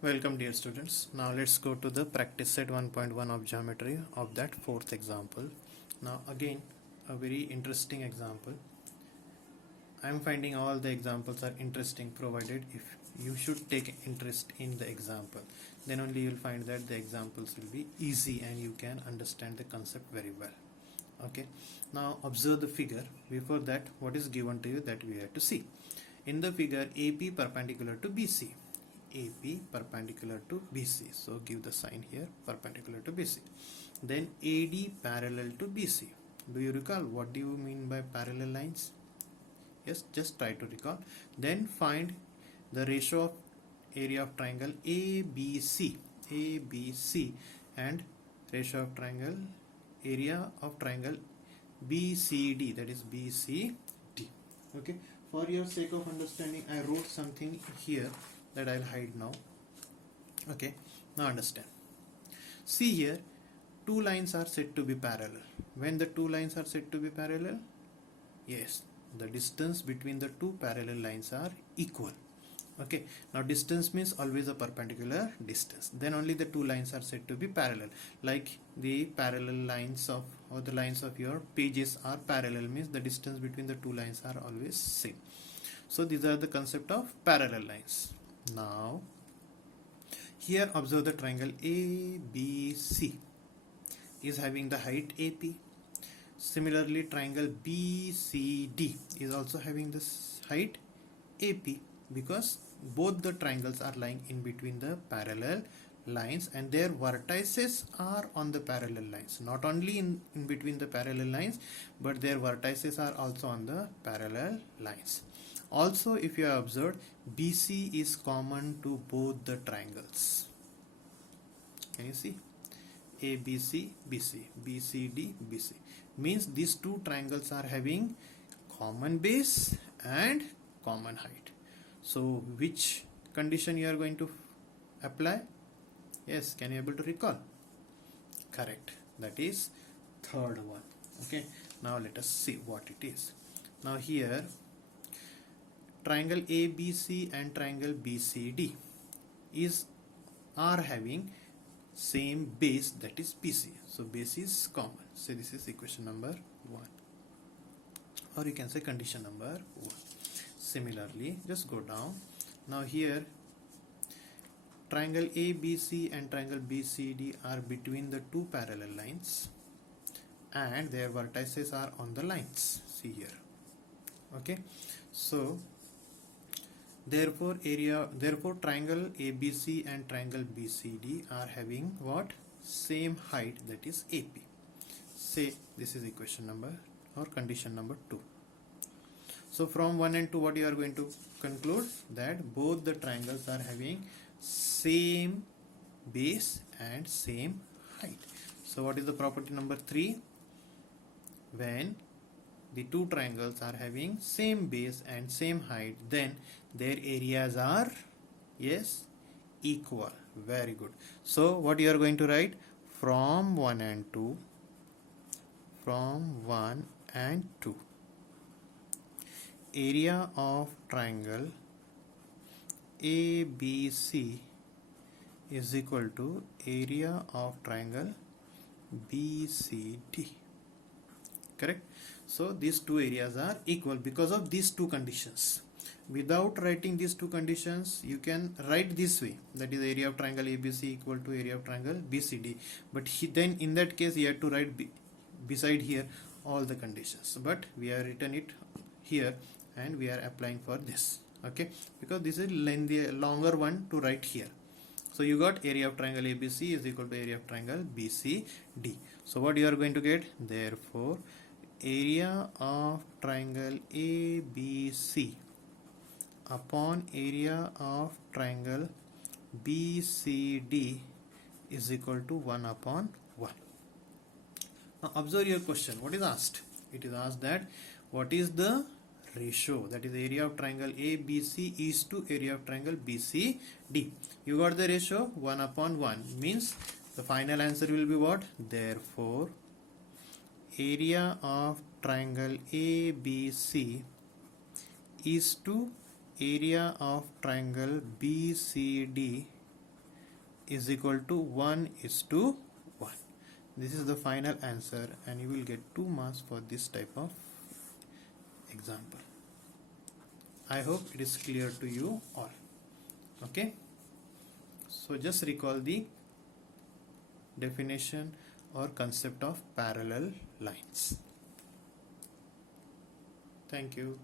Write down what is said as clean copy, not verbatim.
Welcome dear students. Now let's go to the practice set 1.1 of geometry of that fourth example. Now again a very interesting example. I am finding all the examples are interesting provided if you should take interest in the example. Then only you will find that the examples will be easy and you can understand the concept very well. Okay. Now observe the figure. Before that, what is given to you that we have to see. In the figure, AP perpendicular to BC. AP perpendicular to BC. So give the sign here, perpendicular to BC. Then AD parallel to BC. Do you recall what do you mean by parallel lines? Yes, just try to recall. Then find the ratio of area of triangle ABC, ABC, and ratio of triangle area of triangle BCD, that is BCD. Okay, for your sake of understanding, I wrote something here that I'll hide now. Okay, now understand. See here, two lines are said to be parallel. When the two lines are said to be parallel, yes, the distance between the two parallel lines are equal. Okay, now distance means always a perpendicular distance. Then only the two lines are said to be parallel. Like the parallel lines of, or the lines of your pages are parallel, means the distance between the two lines are always same. So these are the concept of parallel lines. Now here observe the triangle ABC is having the height AP. Similarly, triangle BCD is also having this height AP, because both the triangles are lying in between the parallel lines and their vertices are on the parallel lines. Not only in between the parallel lines, but their vertices are also on the parallel lines. Also, if you have observed, BC is common to both the triangles. Can you see? ABC, BC, BCD, BC. Means these two triangles are having common base and common height. So which condition you are going to apply? Yes, can you able to recall? Correct. That is third one. Okay. Now let us see what it is. Now here, triangle ABC and triangle BCD are having same base, that is BC. So base is common. So this is equation number 1, or you can say condition number 1. Similarly, just go down. Now here, triangle ABC and triangle BCD are between the two parallel lines and their vertices are on the lines. See here. Okay. So therefore triangle ABC and triangle BCD are having what? Same height, that is AP. Say this is equation number or condition number 2. So from 1 and 2, what you are going to conclude? That both the triangles are having same base and same height. So what is the property number 3? When the two triangles are having same base and same height, then their areas are, yes, equal. Very good. So what you are going to write? From 1 and 2, from 1 and 2, area of triangle ABC is equal to area of triangle BCD. Correct? So these two areas are equal because of these two conditions. Without writing these two conditions, you can write this way, that is area of triangle ABC equal to area of triangle BCD. But then in that case you have to write beside here all the conditions. But we have written it here and we are applying for this. Okay, because this is longer one to write here. So you got area of triangle ABC is equal to area of triangle BCD. So what you are going to get? Therefore, area of triangle ABC upon area of triangle BCD is equal to 1 upon 1. Now observe your question. What is asked? It is asked that what is the ratio, that is area of triangle ABC is to area of triangle BCD. You got the ratio 1 upon 1, means the final answer will be what? Therefore, area of triangle ABC is to area of triangle BCD is equal to 1:1. This is the final answer, and you will get 2 marks for this type of example. I hope it is clear to you all. Okay, so just recall the definition or concept of parallel lines. Thank you.